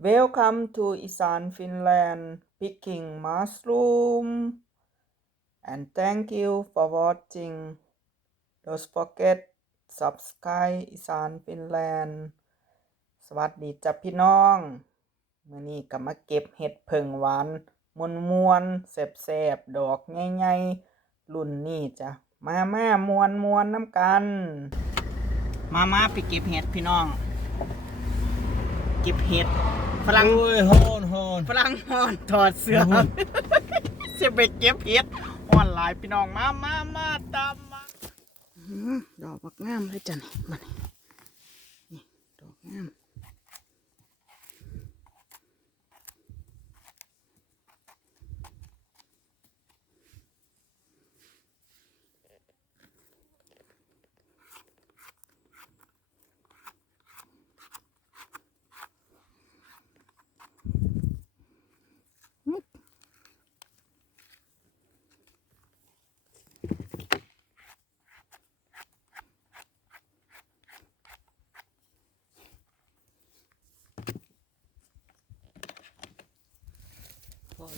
Welcome to Isan Finland picking mushroom and thank you for watching don't forget subscribe Isan Finland สวัสดีจ้ะพี่น้องมื้อนี้ก็มาเก็บเห็ดเพิ่งหวานมวนมวนๆแสบดอกใหญ่ๆรุ่นนี้จ้ะมาแมามวนมวนน้ำกัน มามาไปเก็บเห็ดพี่น้อง เก็บเห็ด ฝรั่งโอ้ยโหนโหนฝรั่งฮอนถอดเสื้อโอ้ยจะไปเก็บเห็ดฮอนหลายพี่น้องมามามาตามมาอื้อดอกบักงามเลยจ้ะนี่มานี่นี่ดอกงาม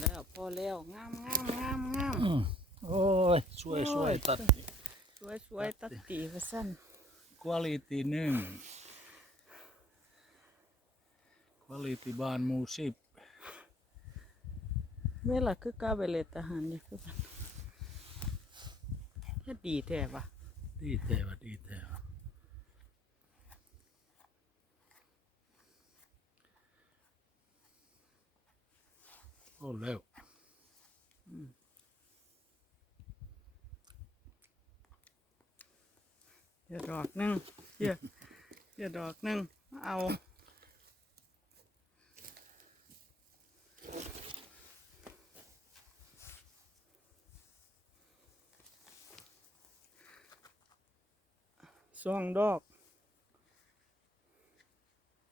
แล้วพอแล้วงามงามงามงามอืมโอ้ยช่วยโอ้ยช่วยตัดสวยสวยตัดตีกระสั้นคุณภาพหนึ่งคุณภาพบ้านหมูสิบเวลาคือกาเบเลตอาหารนี่คือกันแค่ดีแท้ปะดีแต่ว่าดีแต่ว่า อ้แล้วเดี๋ยวดอกหนึงเดี๋ยวเดี๋ยวดอกหนึงเอาสองดอก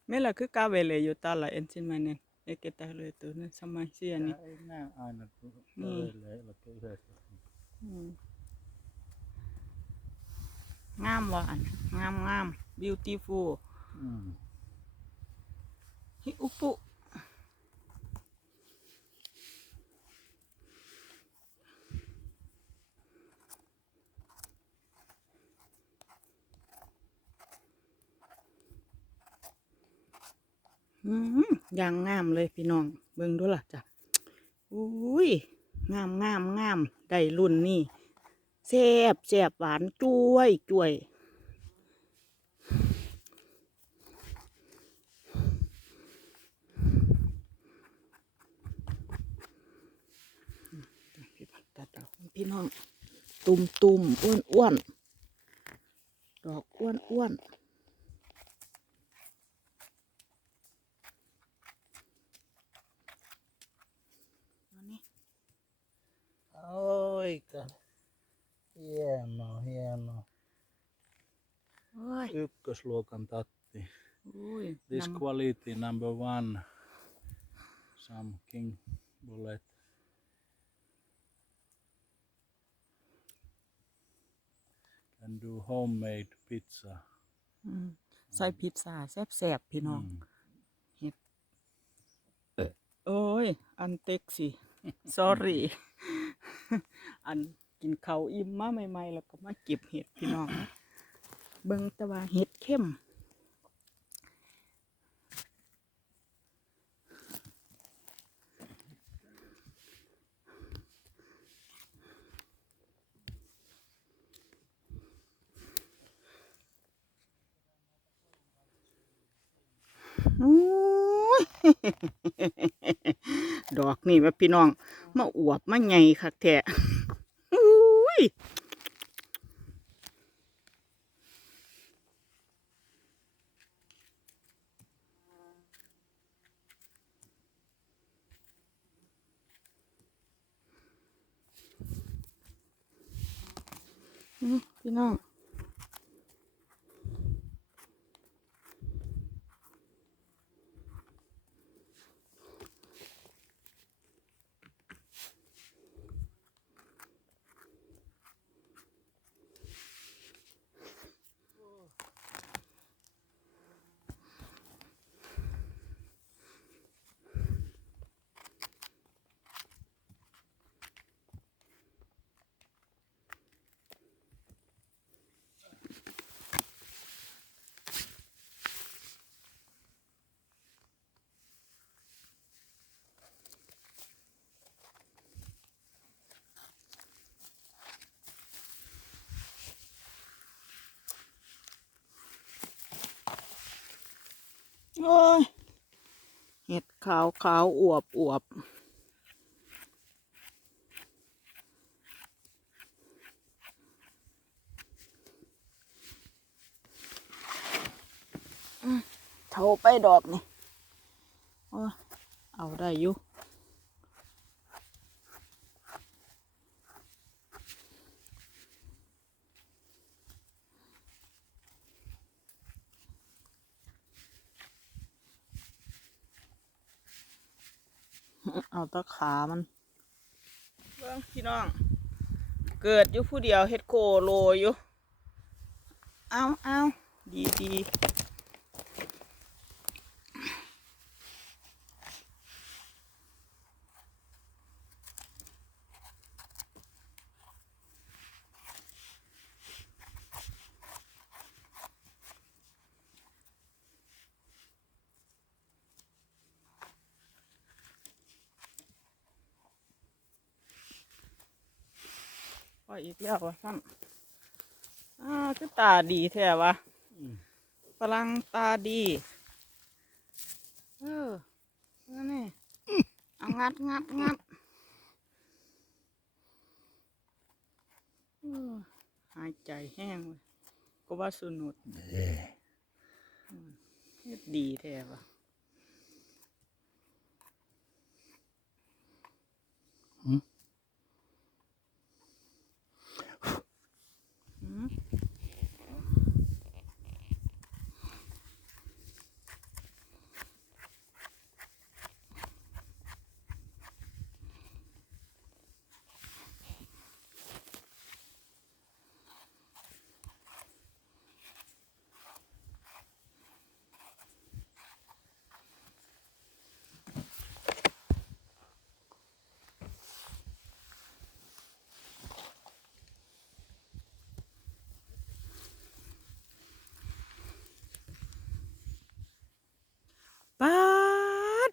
ไม่ละคือกาเวเลอยู่ตาละเอ็นซินมาเนี่ย เอกตาเลยตัวนั้นสมัยเสียนี่ไอ้หน้าอ่านนะนี่เลยเลยแล้วก็เลยอืมงามว่ะอันงามงาม beautiful อืมฮิอุปุอืม อย่างงามเลยพี่น้อง เบิ่งดูล่ะจ้ะอุ้ยงามงามงามได้รุ่นนี่แซ่บแซ่บหวานจ้วยจ้วยพี่น้อง ตุ่มตุ่มอ้วนอ้วนดอกอ้วนอ้วนเอานี่ โอ้ยกันเฮียนอเฮียนอโอ้ย ykkösluokan tatti อุ้ย This นำ quality number one. Some king bullet. Can do homemade pizza. อืมใส่พิซซ่าแซ่บแซ่บๆพี่น้อง Mm. โอ้ย อันเต็กสิ sorry อันกินเขาอิ่มมาใหม่ๆแล้วก็มาเก็บเห็ดพี่น้อง เบิ่งต่ว่าเห็ดเข้มดอกนี่ว่าพี่น้อง มาอวบมาไงคักแท้อุ้ยพี่น้อง โอ้ยเห็ดขาวขาวอวบอวบเท่าไปดอกนี่เอาได้อยู่ เอาตะขามันเบิ่งพี่น้อง เกิดอยู่ผู้เดียวเฮ็ดโกโลอยู่ เอาเอาดีดี ออีกแล้ววะท่านอ้าวคือตาดีแท้วะอืมฝรั่งตาดี เออนั่นนี่เอางัดงัดงัดเออหายใจแห้งเลยก็ว่าสุนุดเอ้ยเฮ็ดดีแท้ปะ -hmm.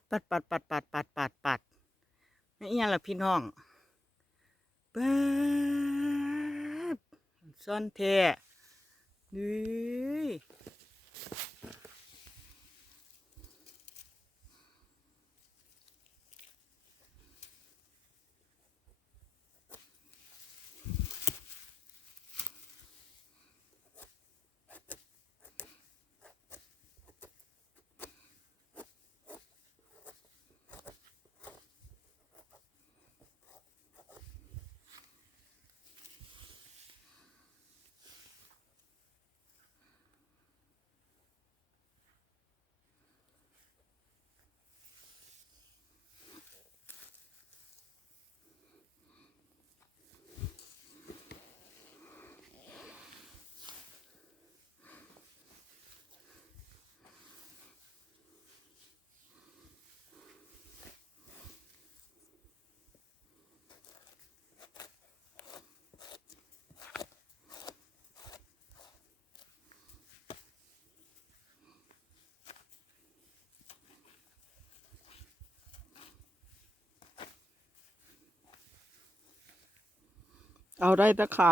ปัดปัดปัดปัดปัดปัดปัดนี่ยังละพี่น้องปัดซ่อนแท้นี่ เอาได้ตะขา